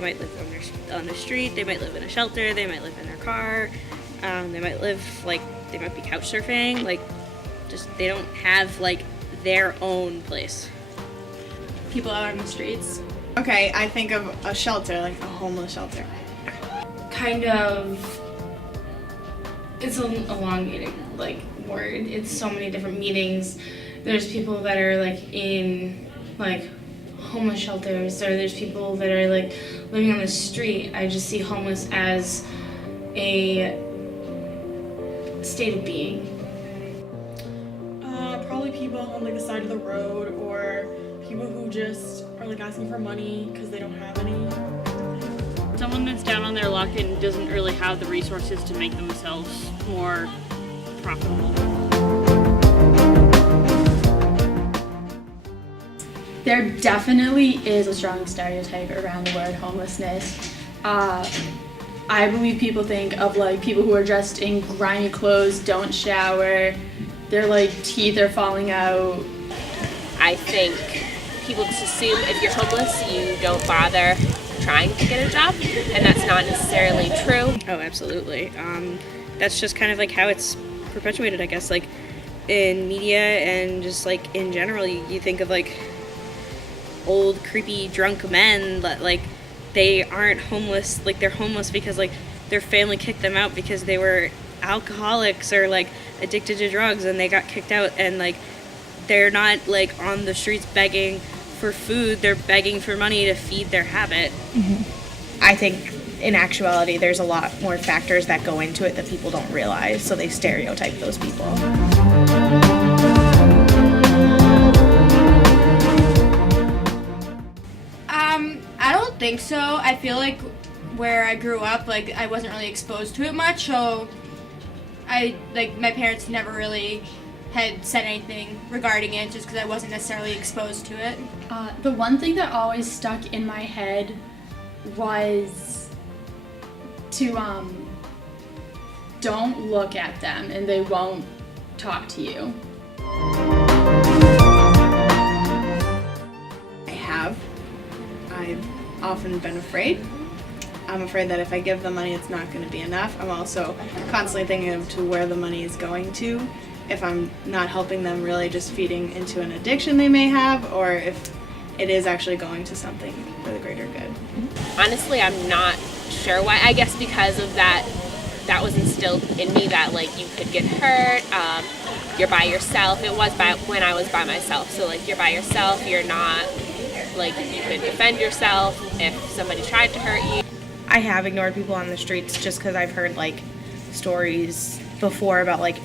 they might live on the street, they might live in a shelter, they might live in their car, they might live, like, they might be couch surfing, like, just, they don't have, like, their own place. People out on the streets. Okay, I think of a shelter, like a homeless shelter. Kind of, it's a elongated, like, word. It's so many different meanings. There's people that are, like, in, like, homeless shelters, or there's people that are, like, living on the street. I just see homeless as a state of being. Probably people on, like, the side of the road, or people who just are, like, asking for money because they don't have any. Someone that's down on their luck and doesn't really have the resources to make themselves more profitable. There definitely is a strong stereotype around the word homelessness. I believe people think of, like, people who are dressed in grimy clothes, don't shower, their, like, teeth are falling out. I think people just assume if you're homeless, you don't bother trying to get a job, and that's not necessarily true. Oh, absolutely. That's just kind of like how it's perpetuated, I guess, like in media and just like in general. You think of like old creepy drunk men that like they aren't homeless, like they're homeless because like their family kicked them out because they were alcoholics or like addicted to drugs and they got kicked out, and like they're not like on the streets begging for food, they're begging for money to feed their habit. Mm-hmm. I think in actuality there's a lot more factors that go into it that people don't realize, so they stereotype those people. I don't think so. I feel like where I grew up, like, I wasn't really exposed to it much, so my parents never really had said anything regarding it just because I wasn't necessarily exposed to it. The one thing that always stuck in my head was to don't look at them and they won't talk to you. I've often been afraid. I'm afraid that if I give the money, it's not going to be enough. I'm also constantly thinking of to where the money is going to. If I'm not helping them, really just feeding into an addiction they may have, or if it is actually going to something for the greater good. Honestly, I'm not sure why. I guess because of that was instilled in me that like you could get hurt, you're by yourself. It was when I was by myself. So like you're by yourself, you're not, like you could defend yourself if somebody tried to hurt you. I have ignored people on the streets just because I've heard like stories before about like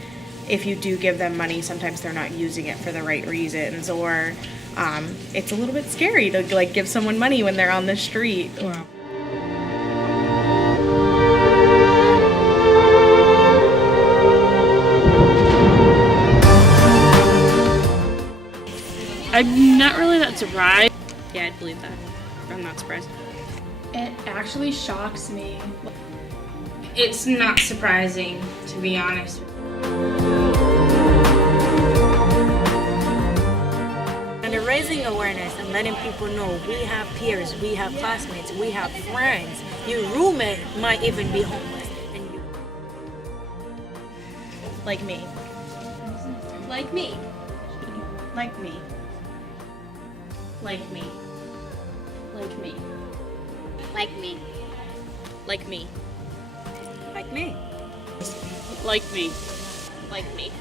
if you do give them money, sometimes they're not using it for the right reasons, or it's a little bit scary to like give someone money when they're on the street. Wow. I'm not really that surprised. Yeah, I'd believe that. I'm not surprised. It actually shocks me. It's not surprising, to be honest. And they're raising awareness and letting people know we have peers, we have classmates, we have friends. Your roommate might even be homeless. And you... Like me. Like me. Like me. Like me. Like me. Like me. Like me. Like me. Like me. Like me.